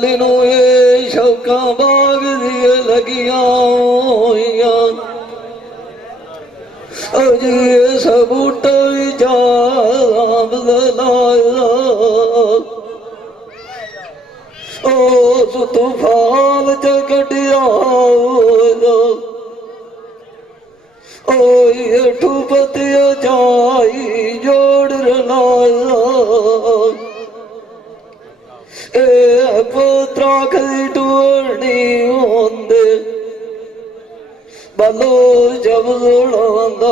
लाली नू ये शौका बाग दिए लगिया अजी ये सबूटा भी जाम दलाया ओ तूफान च कटिया ओ ठुपतिया जाई जोड़ रलाया ए पुत्रा खरी टूरनी होंदे बलो जब जुड़ांदा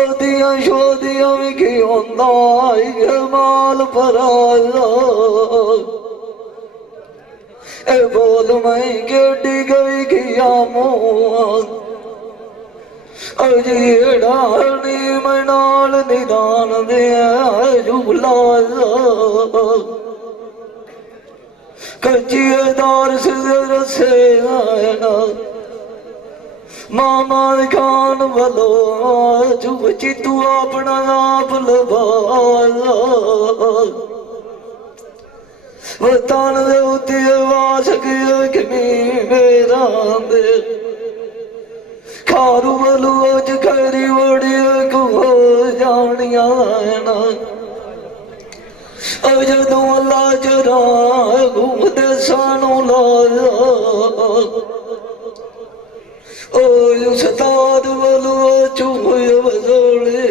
अदियां शोदियां भी की होंदा माल पराया ए बोल मैं केडी गई किया मुँह अजी डानी मैं नाल निदान दे झूला कच्ची दार से रसे आना मामा खान बलो चुप चितू अपना आप लबाला वतान दे उते वास किमी मेरा दे खारू बलू अज खरी बड़ी को जानिया ना जदों अल्लाह जरा घूमते सानू लाया ओ उस्ताद बलू चूहे बजोले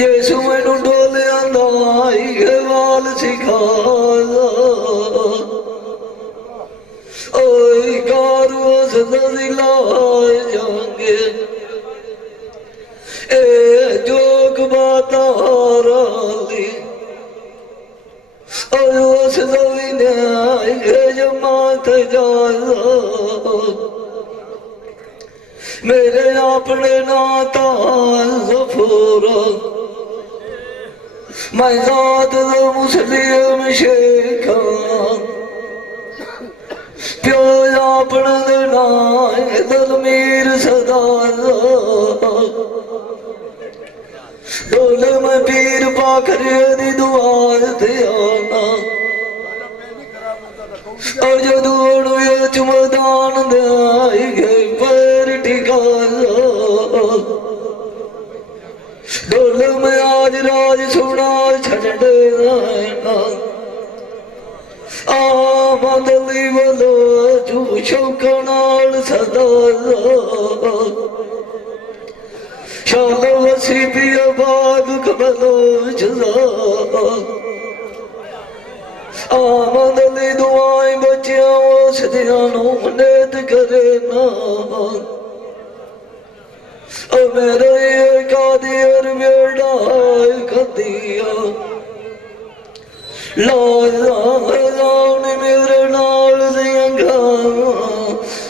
जैसू मैनू डोले आंदा वाल सिखाया ओए कारू सदिला जाएंगे ए जोग बाता राली ओए सदिने जमात जाया मेरे अपने नाता ज़फूरा मैं ज़ात मुस्लिम शेखा प्यो अपना देना दलमीर सदा डोले में पीर पाखरे दी दुआ ते आना और जदों चुमदान दे आई गए पैर टिकाया डोले में आज राज सुना छड़े ना आमदली वालो जू शौका नाल सदा शाल वसी भी बाग कबलो जला आमदली दुआएं बच्चियां उस दियानू नेत करे ना मेरा ये कादियर बेड़ा कदिया लाल मेरे नाल दियां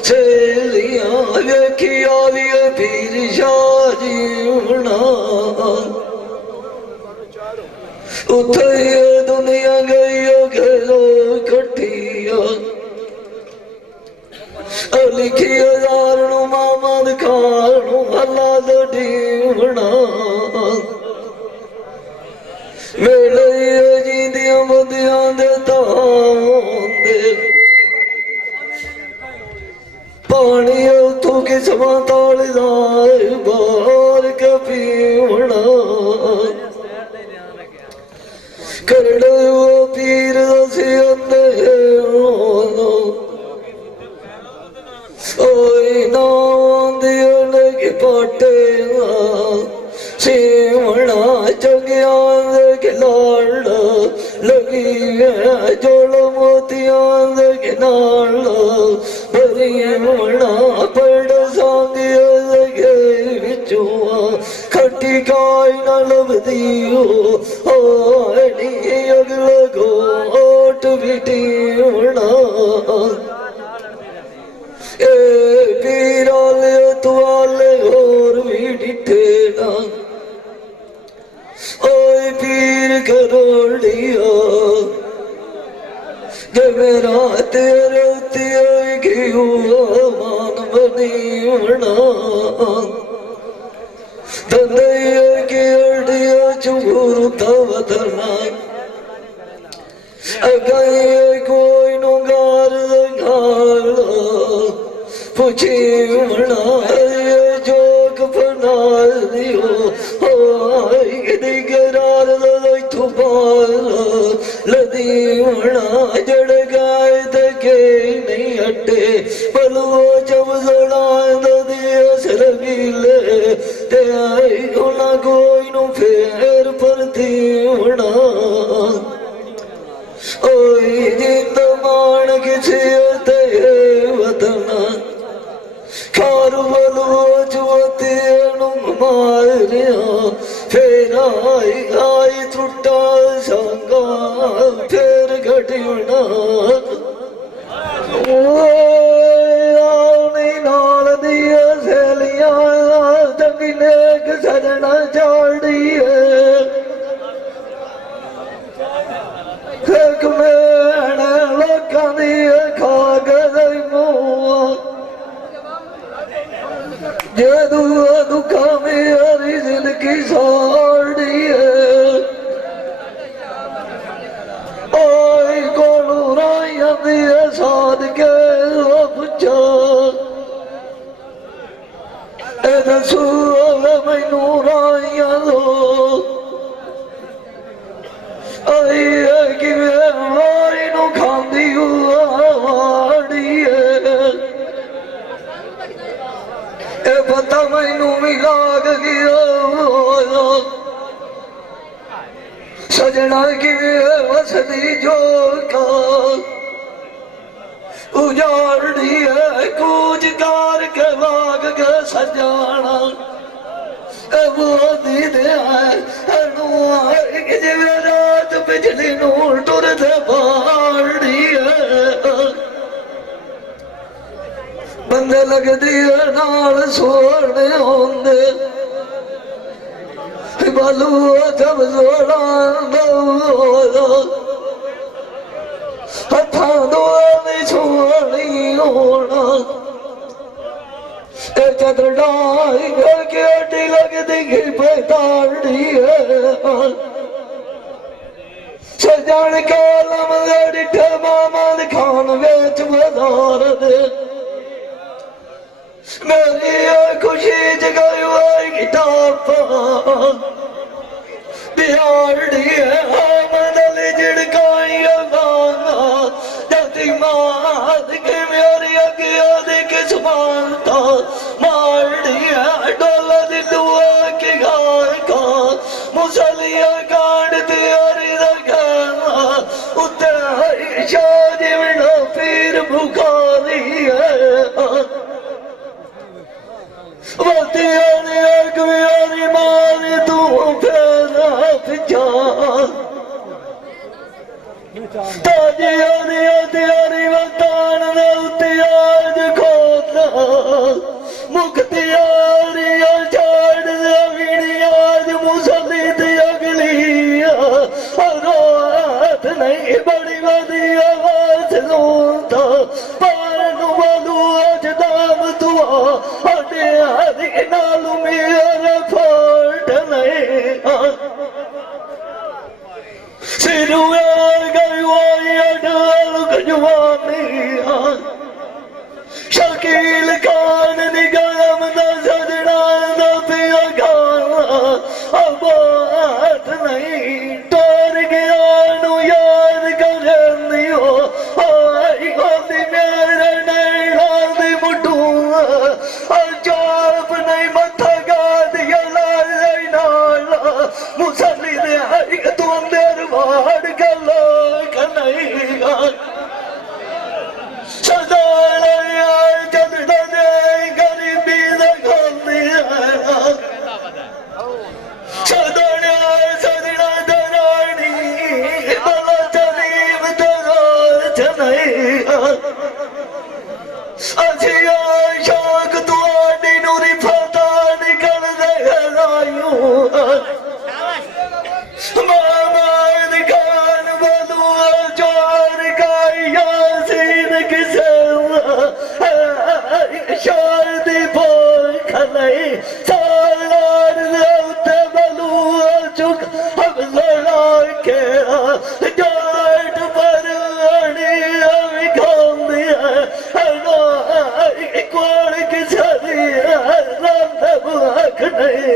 सहेलियां वेखिया भी पीर शाह जी होना उथे दुनिया गई खेलो कट्ठिया लिखी हजार नू मामा दिखानू अल्लाह लड़ी होना मेले जींदियां बंदियां दे तांदे पानी उतों किस्मां तालदा बाहर के पीवना करड़े वो पीर दसी अंदे ओए नांदिया लगे पाटे सेवना चंगिया के लाड़ लगी है जोड़ मोतिया के नाल बरी मना पड़ सांगिया लगे बिचुआ खट्टी काई न लभदी हो अगला गोट बिटी होना ए पीराले तुआले और भी डिठे ना ओए पीर करोड़िया जब मेरा तेरे तेरे क्यों मान बनी होना धंधे के अड़िया चुगुरता वधना कुछ बनाए जोग बना लियो करार लदी बना जड़ गाय तके नहीं हटे बलू जब जोड़ा असर गिले ते आई होना कोई नु फेर परती बना ओए जिंद मान किसे वतना खारू बलू जुते मारिया फिर आई टूटा संगा फिर घटिया नाल दिया सहेलियां चंगी नेक सजना चाड़ी है लोकां दी खा गई मुँह जदू दुखा मेरी जिंदगी साड़ी है ओए कोलू राइया दिए साध के पुछा दसू मैनू राइया दो आई कि मारी नू खांदी वाड़ी है पता मैनू भी लाग गया सजना की वसदी जो का उजाड़ी है कूच कार के लाग के सजाना वो दीदे जिवे रात बिजली नू टुर दे बाड़ी है बंदे लगदी नाल सोने होंदे बालू जब जोड़ा हथा दो छोड़ी होना चदड़ाई के अड्डी लगदी पैताड़ी है सजन कालम डिठे मामा खान बेच बाजार दे मेरी खुशी जगाई किताब बिहाड़ी है मदल झिड़काई गाना जती मात के मेरी अगिया देख सुमानता मारड़ी है डोला दिलुआ के गाय का मुसलिया काट दियारी रखना उतर शादी में पीर भुखारी है मेरी मारी तू फेरा पिछा तेरी वतान आज खोता मुक्ति यारी छाड़ दे आज मुसली दी अगली रात नहीं बड़ी वधिया आवाज सुनता पार नु वालू आज दाम दुआ नालू मेरा फोट नहीं सिरू गई शकील खान निगम न सजना न पिया खाना अब बात नहीं टोर गया नु याद करनी हो आई गोदी मेरे नैना दी मुठू चाप नहीं मथा गा दिया लाल नाला मुसली दे आई तू अंदर वाड़ गलो नहीं शाक तुआडी नूरी फता निकल दे मामा दिखान बोलू जोर का यासीन किसे शादी बोल खलाई सालार उते बोलू चुक हम लड़ा के जाट पर अड़ी हम खांदी है Mara,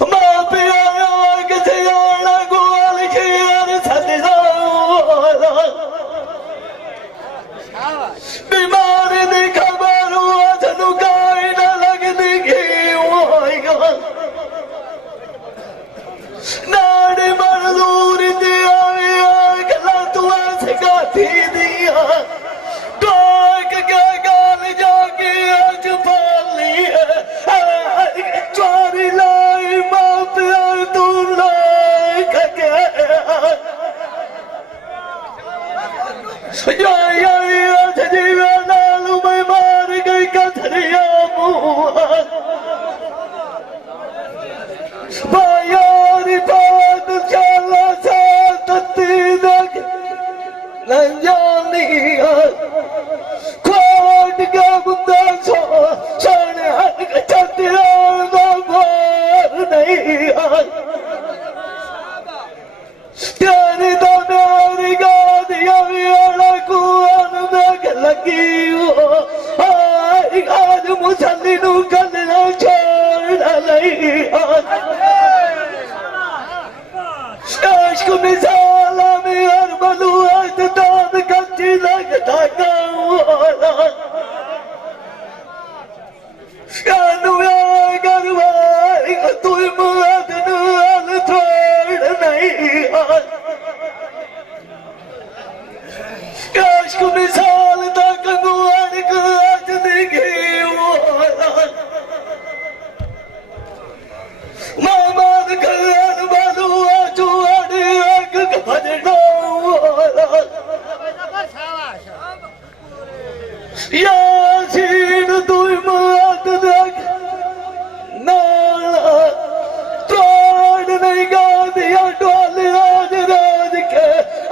मां पिया किथे आना गोल खेर सदा बीमारी दी खबर सानू काई ना लगदी नाड़ी मजदूर दिया गला तू सिखाती दिया टोक के गाल जाके अज पाली चोरी लाई मां पिया तू लाई के जीवा नालू मैं मार गई कथरिया मुआ यारी बात चला साथी देख नंजानी खोट के बुंदा सोने चतिया बार नहीं तेरी तो मेरी गादिया कुआन देख लगी आज मुसली नू कलना छोड़ नहीं आश्क मिसाल में हर बलुआ दाद कच्ची लगता गरवाई तू मुआद नाल छोड़ नहीं आश्क मिसाल तक गुआन को आज दिखे मामाद कल्याण बलुआ चुआड़ी आग भजना यासीन तू मात देख नाला तोड़ नहीं गा दिया डोल राज राज के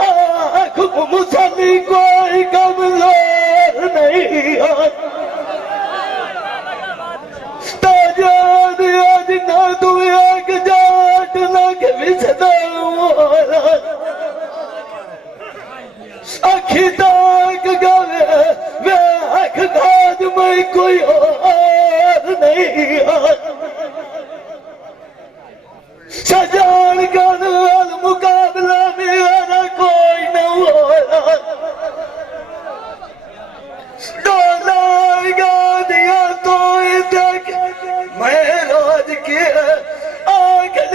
आँख मुसली कोई कमजोर नहीं ताजाद आज ना तू एक जाट लग विसदा अखी ताक गवे वे अख खाद में कोई और नहीं सजान गन मुकाबला मेरा कोई न डोला गा दिया तो देख मैं रोज के आखिर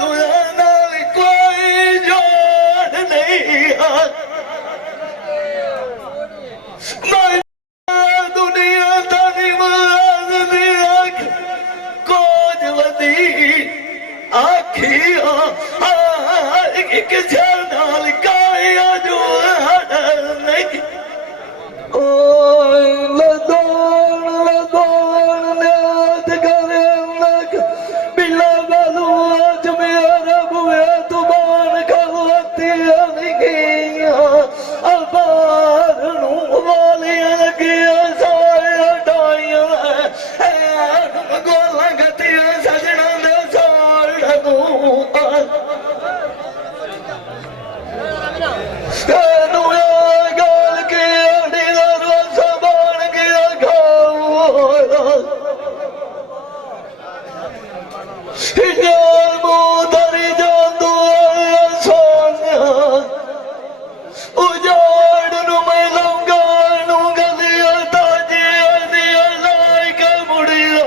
दुआ नाल कोई जोड़ नहीं दुनिया तानी माज दिया कोज वदी आखी एक नाल काया जो नहीं ओ लदोन नाथ करे लग बिला बालू आज मेरा बुआ तुबान खलती नहीं गया अबार नू वालियां लगिया साया डाइया गोला गतिया सजना दे साड़ नू गाल के अड़ी रोसा बन गया घाव धरी जादू सोनिया उजाड़ नू मैं लूंगा नू गलिया ताजी दिया लाई के मुड़िया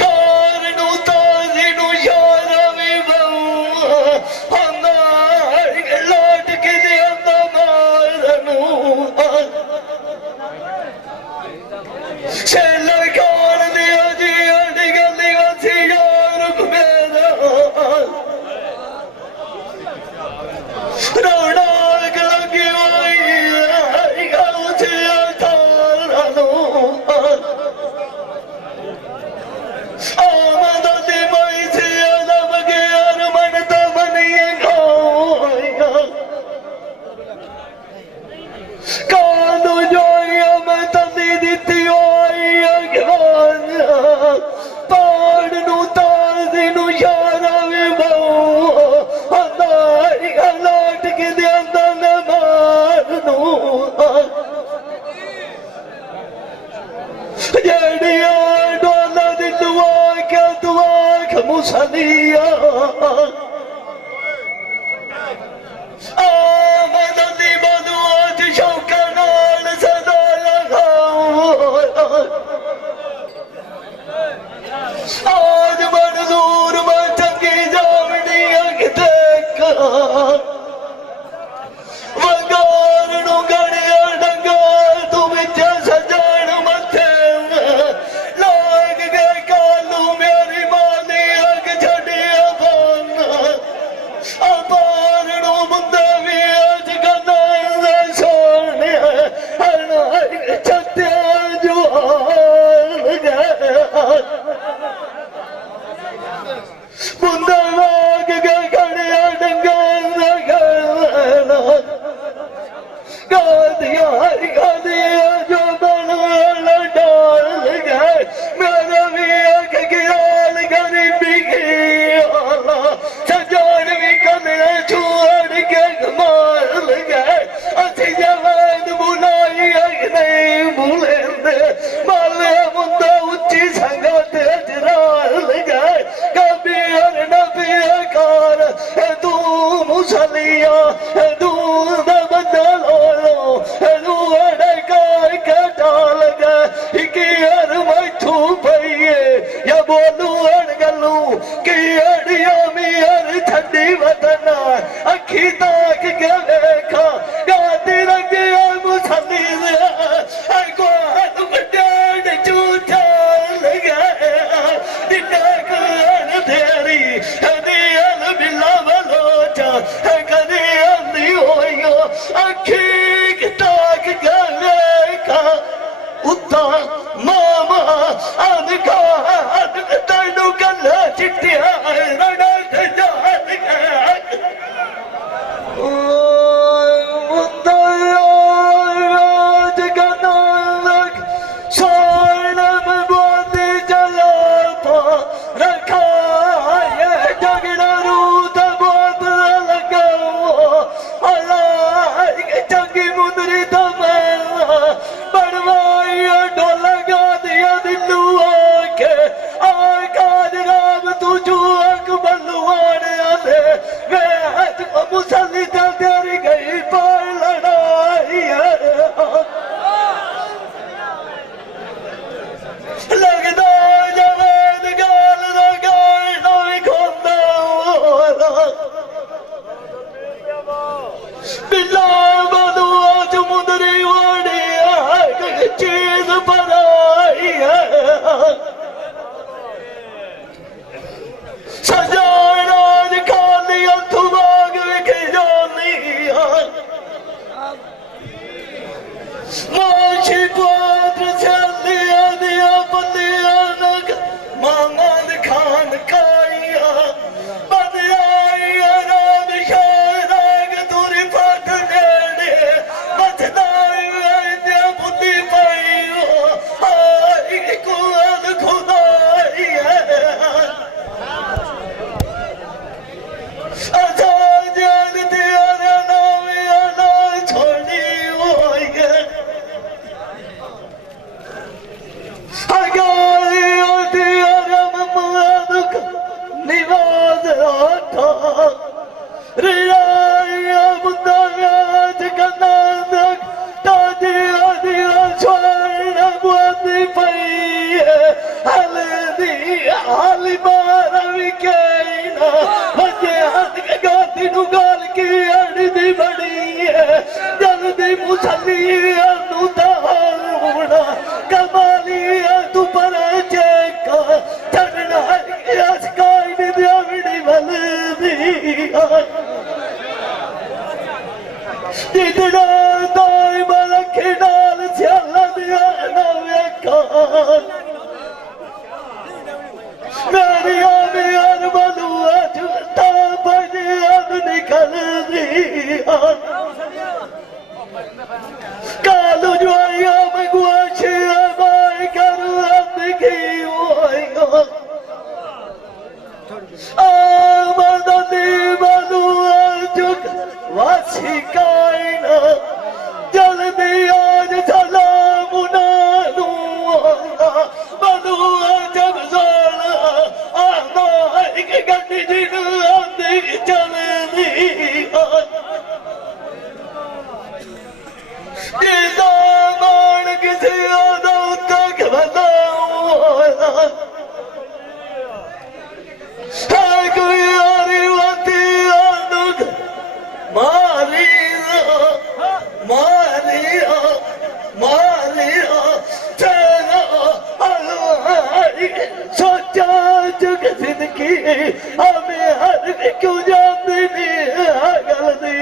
खार नू ताजी नू यारा भी बहुआ लौट के दिया मार नू शेला खान दिया जी अड़ी गली वसी यार मेरा मुसलिया आमदी बदुआज शौका नाल सदा लगाओ आज बड़ दूर मैं चंगी जावनी अग देखा वगार नू गड़िया डंगा तू विच सजाण मथे लाग गए कालू मेरी मानी अग छड़िया बाना अपार नू मुंदे भी अज गन्ना सोने छत्या जुआल गया मुंदा लाग गए गड़िया डंगा गादिया जो बना डाल गए मेरा भी अग गिराल गरीबी की आला सजान भी कदर छोड़ के मार गए असी जवान बुलाई अग नहीं भूले माले मुंदा उच्ची संगत अजराल गए कभी और नबी कार तू मुसलिया तू बंदा लो तू अड़कार के डाल गए कि यार मैथू पईए या बोलू अड़ गलू कि अड़िया में यार ठंडी वतना अखी ताक के देखा गाती लगे मुसली को हाथ बटान झूठा गए तेरी दियल बिला बलोचा कदी आंदी होइयो अखी ताक गले का उत्ता मामा अनका तैनू गल्ला चिट्टिया रड़ा जान गया राज गनालक सोनम बोदी जला पा रखा ये जगड़ा रूत बोद लगाओ अल्लाह चंगी मुंदरी तमेला बड़वाई ढोला गा दिया दिलू आके आकाज राम तुझू अक बलवान आले वे हज मुसली चल तेरी गई पर लड़ाई लगदा जवेद गाल दा गाल नवी खोंदा बिल्ला बदुआ च मुंदरी वाड़ी चीज पराई सजान आज खाली हथू बाग विखी जानी माशी पात्र सैलिया दिया बंदिया नग मामद खान काइया बदयाइया राम शाहराग तुरी फट नेड़े बचदाइया बुद्धि पाइयो आई कुआद खुदाई अच्छा जान दिया नामिया ना छोड़ी होई निवाज आठा रिया मुद्दा व्याज कनादक तादिया दिया स्वर्ण बुआदी पई हल्दी हाली मारवी केना वजे हद के गाती नु गाल की अड़दी बड़ी है जल्दी मुसलिया नु ताल होना कमालिया तू पर चेका चढ़ना यस काई नी दियावड़ी वलदी जितना दाई मलखी डाल स्याला दिया ना वेखा मेरी आमियान बलुआ झूठा बजियान निकल दिया कालू जुआइया मगुआशिया बाई करू अंधी होएगा आमदी बलुआ झुक वासी कायना जल्दी आज सलाम उनानू बलुआ जब जोड़ा आना हमें हर क्यों जाती नहीं गलती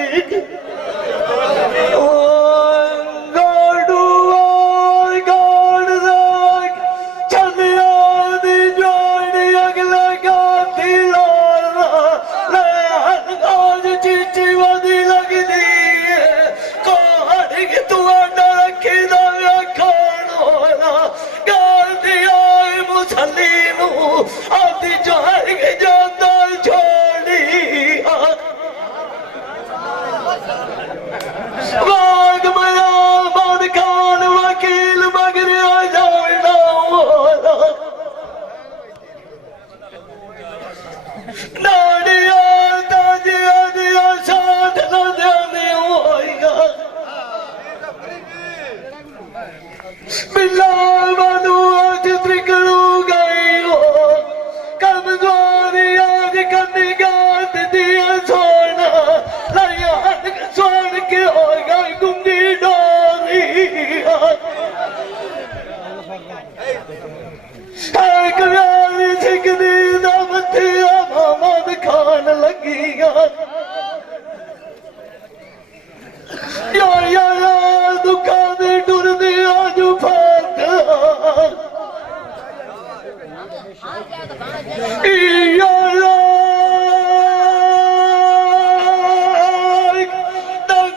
खान लगी दुखा दे टुरदे आज फात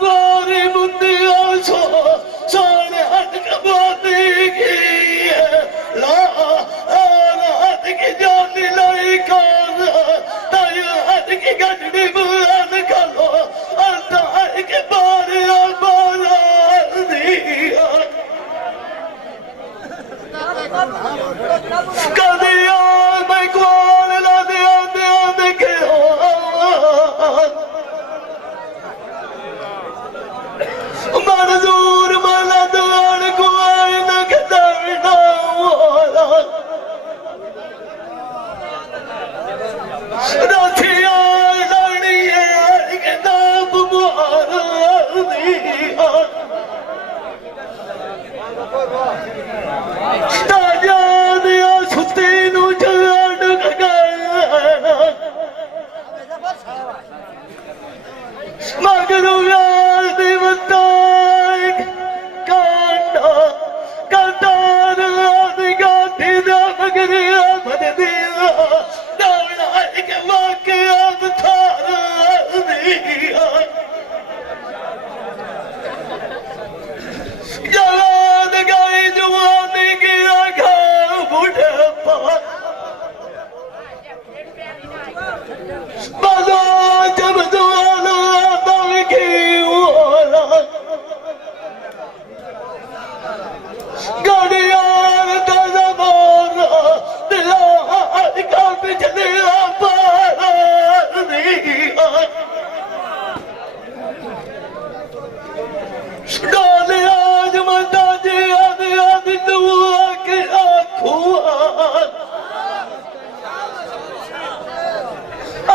गोरी बुद्धि सोने हट कबाती की ला हट की जानी लाई कान ताई हट की गड्डी बुलान खलो अंता हट के बारे बाजार दिया कदिया मैं कौन ला दिया दिया देखे हो मंजूर माला दुआन को आए न खदाविना रथिया लड़ी है के नाम मुहार दिया ताजा दिया सुते नु जान गया मगरू यार देवता कांडा कांडार आदिगा दिदा मगरिया भद दिया दावना एक वाकया थार दिया जवान गई जवानी की आखा बुढ़ापा बाजा जब दुआला तब की ओला गड़ियार का जमाना दिला का पिछले पारा दिया डाले आज मता जी आदि आदि दुआ के आँखों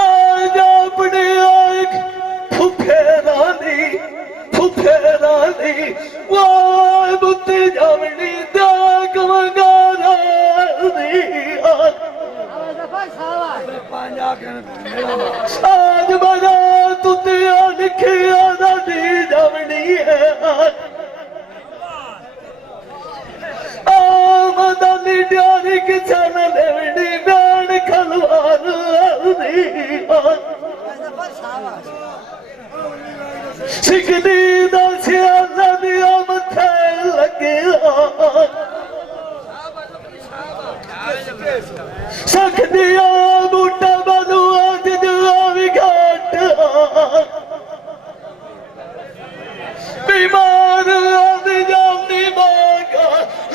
आज अपने आँख फुफेरानी वाह बुद्धि जावनी दाग मंगारा दिया आज बना तुतिया लिखिया दादी जावनी है मदानी डारी किसान लेवनी बैन खलवार दिया सिकदी दासिया नदिया मथे लगे सकदिया बूटा बनु आज जुआ भी घाट बीमार आज जानी मांगा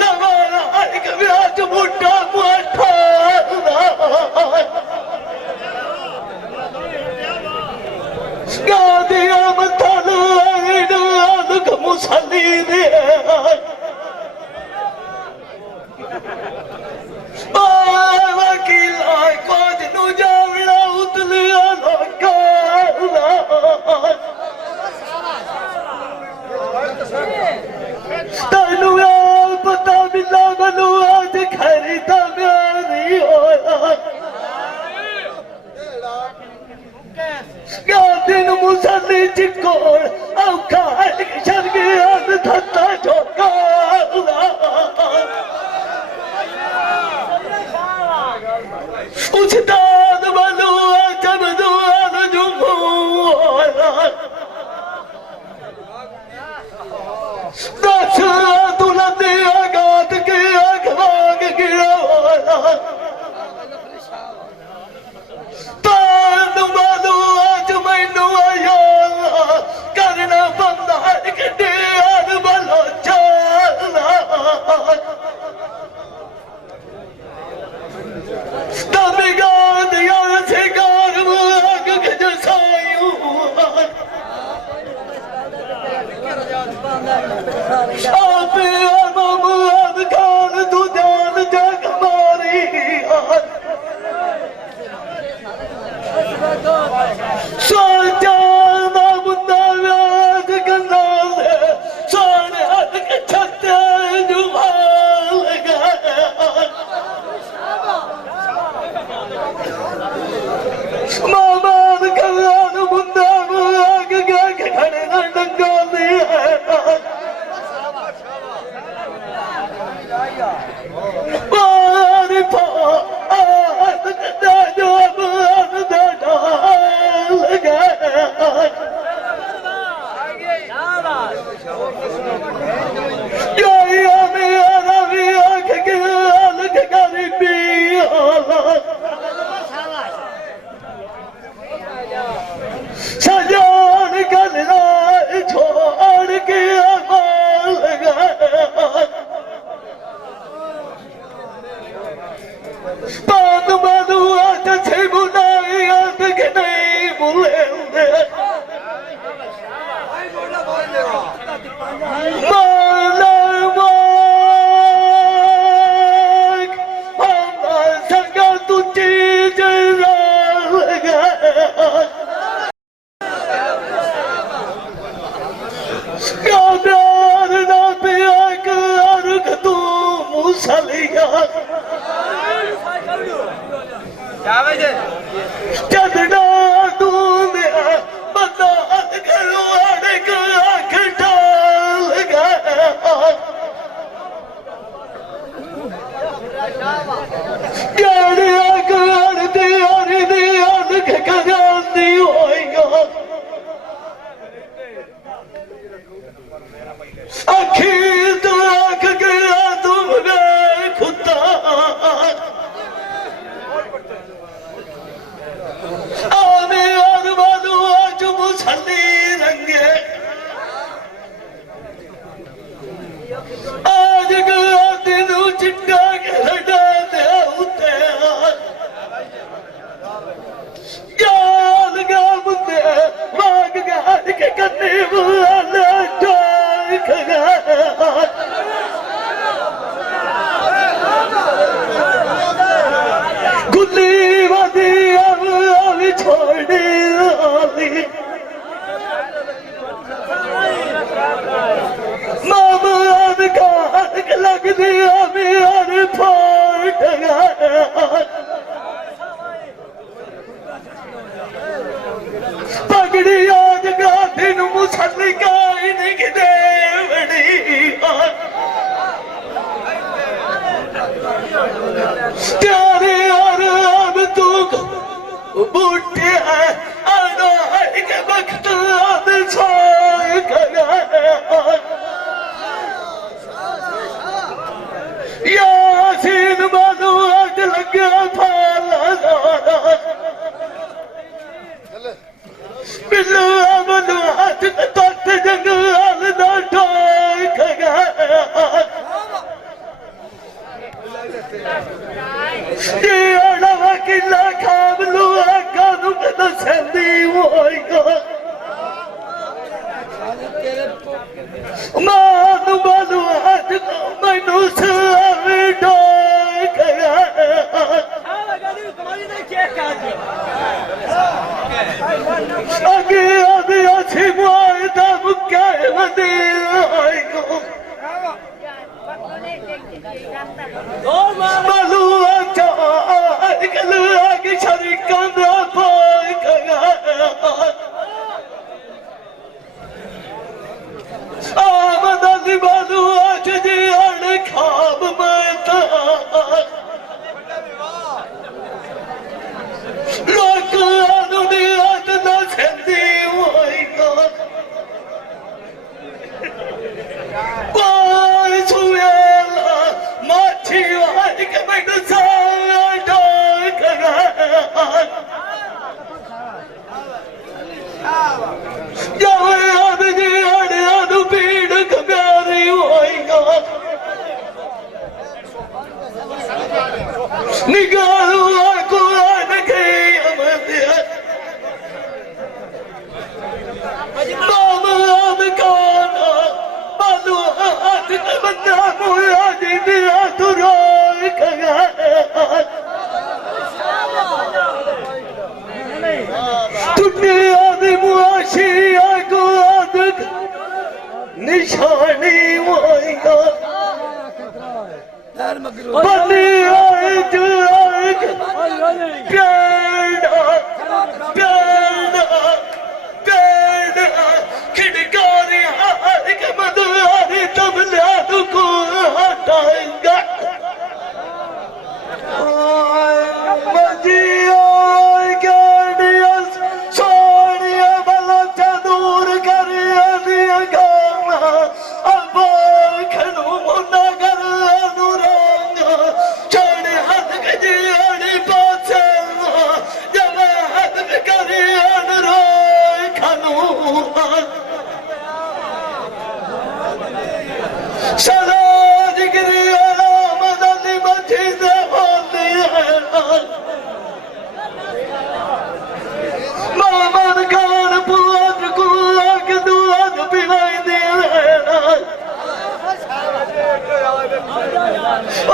लवारा एक व्याज बूटा मुठा गादिया मथल आदि मुसली दे वकील कोज नु जावड़ा उतलिया लोका तनु पता मिला मनु आज खरीदा म्यारी होला قادن مسلي تقول أو كان شرقي تحت جوكا وشداد ملوى تبدو على جمهور داشت ولدي أقاتك أكباك يا Malu निशानी वाया बनी आए जुआग प्यारा प्यारा प्यारा खिड़कारी हार के मदुआरी तबला को हटाएगा मजिया गाड़िया सोनिया बला दूर करिया दिया गाना अब खनू मुन्ना कर अनुरंगा चढ़े हाथ गजियाड़ी पासे जब हाथ करिया अनुरोय खनू सराज गिरिया मदनी मची से होती है मामन कान पुआत कुआक दुआत पिवाई दिया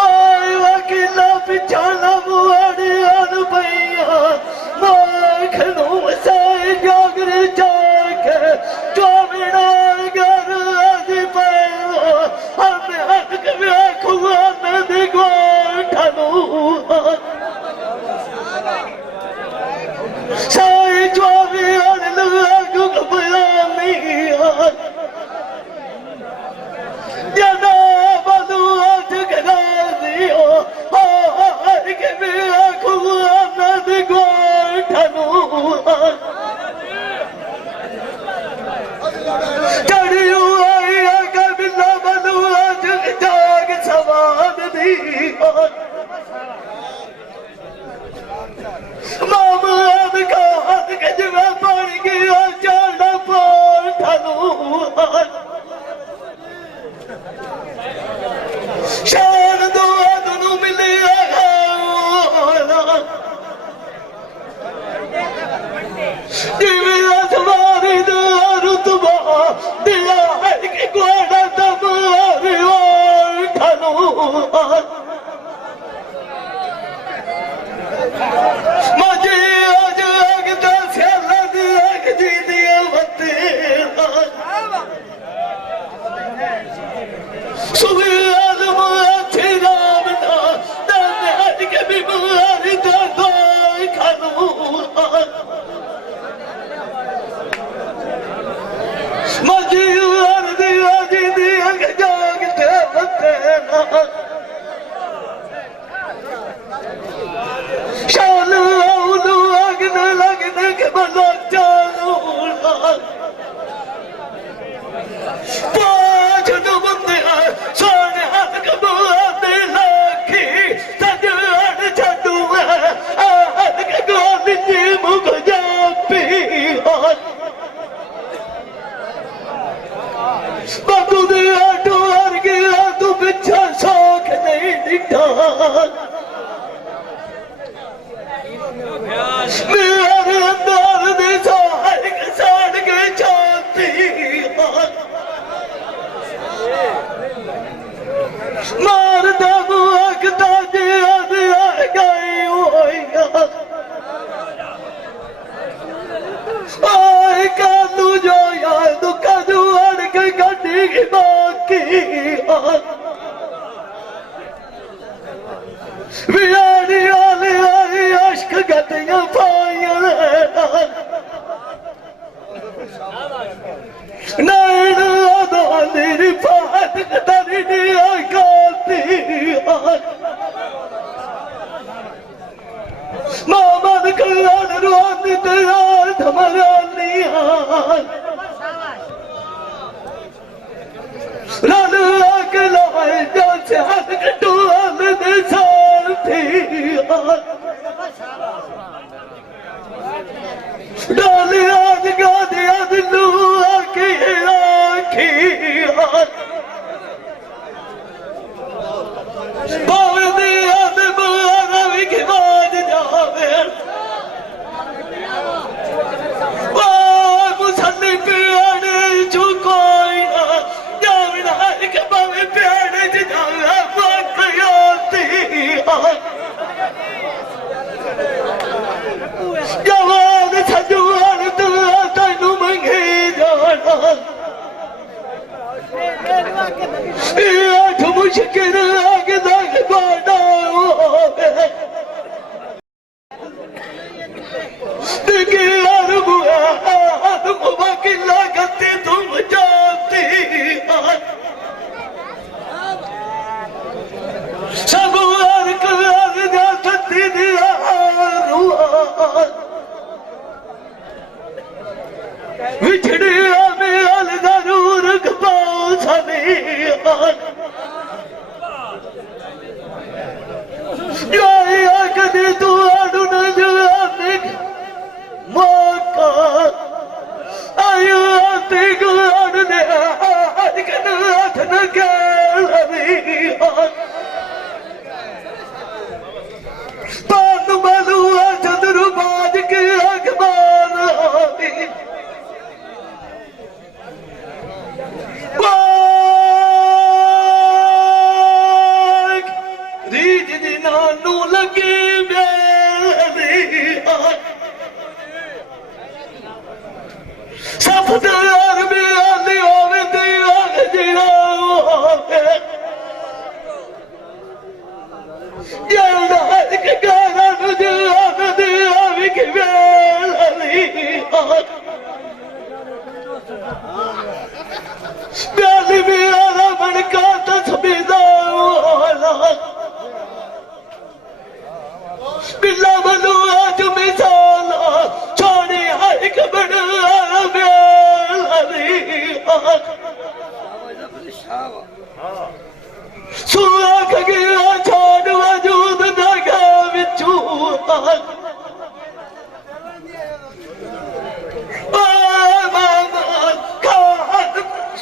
ओए वकीला पिछाना मुआड़ी आन पैया माखनू साई जागरे जाके चौबिना घर आदि पैया हमें हक में खुआ नदी को ठनू साई चौबी आन लगू कबलानी जना बदू आज करा दियो हर के में खुआ नदी को ठनू चढ़ियो आई आगे बिल्ला बदू आज जाग सवाद दी मामूद का हाथ गजवा पड़ गया चाड़ा पर ठनू शान दुआ दोनों मिले दिव्या तुम्हारी दुआ रुतबा दिया है कि गोड़ा तुम्हारी और ठनू मुझे आज आगता स्याला दिया कि जी दिया बत्ती सुबह आदम अच्छी राम ना दाने हट के बीमारी दा कोई खानू मुझे और दिया जी दिया कि जागते बत्ती ना शालू आलू लगने लगने के बजा चालू पाँच दो बंदे सोने हाथ कबूते लाखी सजन छड़ू हाथ के गोद जी मुख जापी बाबू दिया तो हर गया तू बिछा शौक नहीं दिखा मेरे अंदर दे साड़ के चाहती मार दबू अकता जी आ गई आए कालू जो यार दुखा जो अड़ के गड्डी की बाकी बियानी आले आई अश्क गतियां पाइयां नैन आदोली फात कतरी दिया काती मामन कल्याण रोनी तैयार धमरानिया रन अगला जैसे हाथ कटुआ में साथी डालिया जगा दिया दिलू आके आखी बावे दिया दे बारा भी के बाद जावे मुसल्ली प्यारे चुकोई ना जावे ना के बावे प्यारे जावे बात याती जवान छजुआन तू तैनू मंगी जाना कनाथ न गलवी पान मलुआ चंद्र बाज के अखबार रीज दिनानू लगी सफदार में आली होवे ते आग जीना यादा एक गाना तुझे आग दे आवी की बेली बेली में आला मन का तस्बीदा बिल्ला मनु आज मिसाला छोड़ी हर कबड़ सुख गया छोड़ वजूद नगा विचू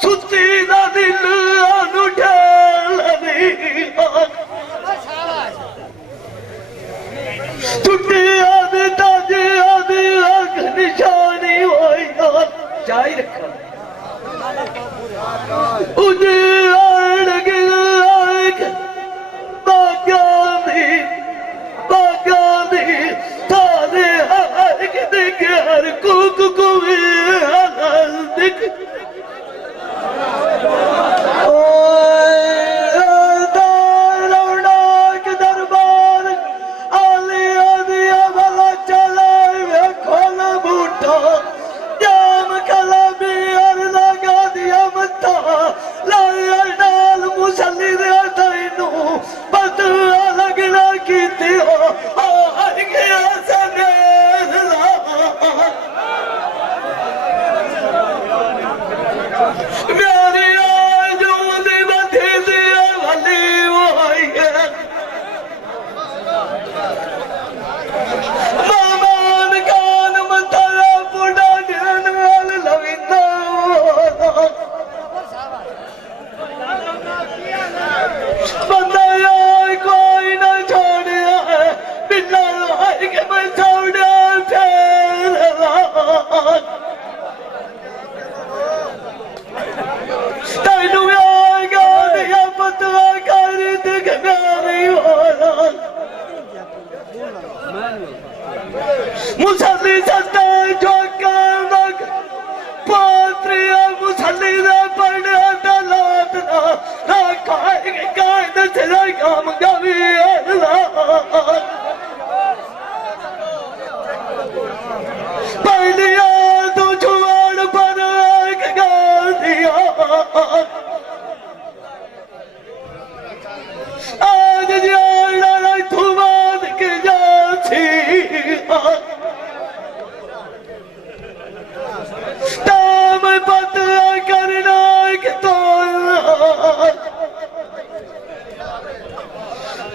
सुती ना दिल अनुठेल टूटे आदे ताजे आदे आंख निशानी होई जाई रखा उजे आड़ गिलाक बागानी तारे हर के घर कुक कुवे हल दिख दरबार आली आदिया भला चला खोल बूटा जाम कला भी लगा दिया मत्था लाया नाल मुसल्ली दे तैनू पता लगना कीती हो हर गया सने मेरी आजू दी बथी दी भली होई है मामान कान मथरा पुडा जन लविंदा बंदा यार कोई ना छोड़िया बिना हार के मैं छोड़ा तैनू यार गादिया पता कर दिख नहीं हो मुसल्ली सत्ता चौका नग पात्रिया मुसल्ली दे पड़े दलात ना खाएंगे कायद से काम गवी पहलिया तू छुआड़ पर एक गाल दिया आज जाना तू बात के जाती ताम पता करना कि तो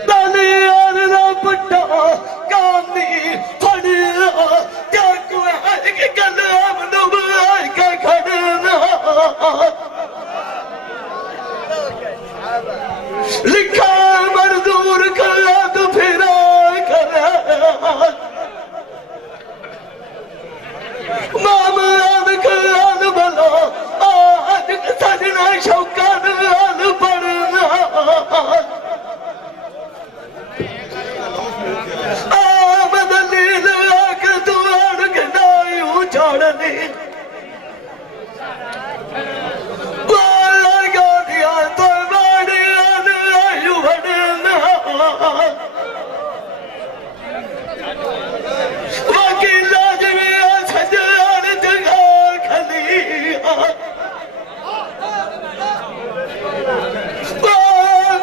दाली और ना पट्टा कानी फड़िया क्या कोई हर के कलाम डुबाई का खड़ना लिखा मजदूर कला तो फिरा करा मामलाद कलाद भला आज सजना शौकान आल पड़ना बदली आक तू आड़ गनायू छोड़नी लगा दिया तो बड़ी आयु बढ़ना बाकी लाजमी सजान जगह खली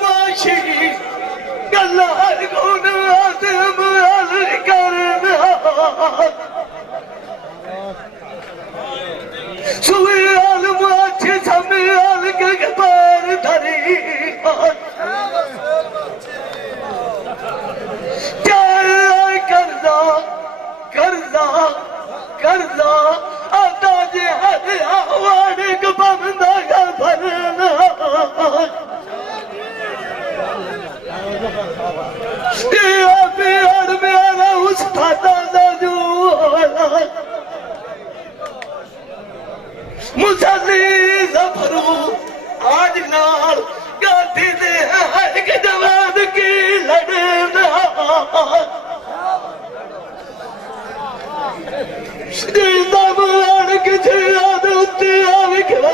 माशी गल्ला गुन आदम अल करना सुई आलम अच्छे समय आल के पार धरी क्या करदा करदा करदा आता जे हर आवाड़ का बंदा भरना मुसल्ली जफरू आज नाल गाती दे है कि जवान की लड़ना जिंदा मान किसी याद उत्ते आवे खड़ा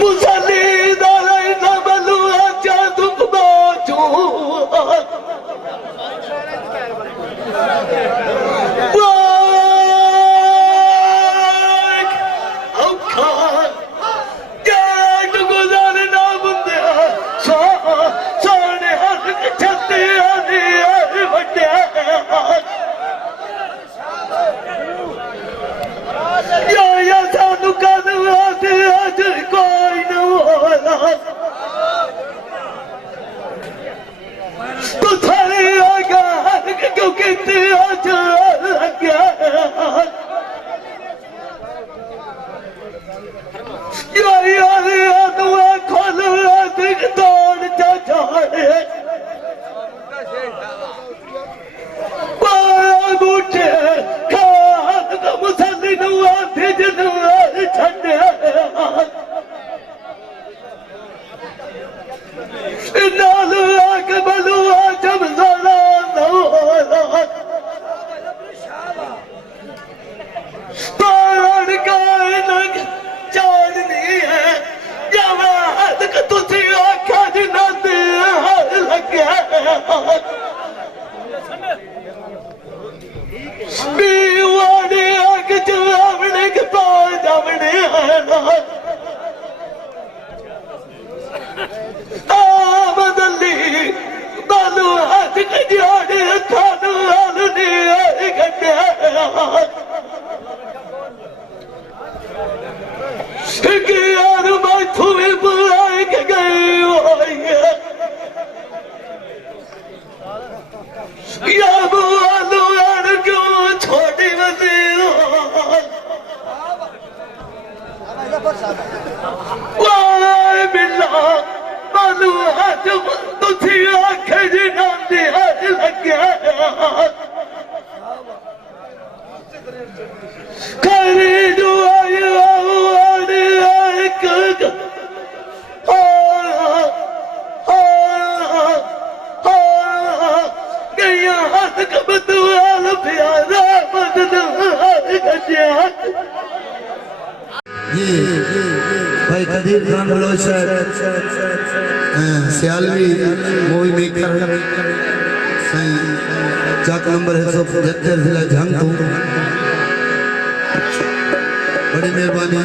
मुसल्ली दाले ना बलू आजा दुख बाजू भाई कदीर खान बलोच सियालवी मूवी मेकर चाक नंबर 175 जिला जंग बड़ी मेहरबानी।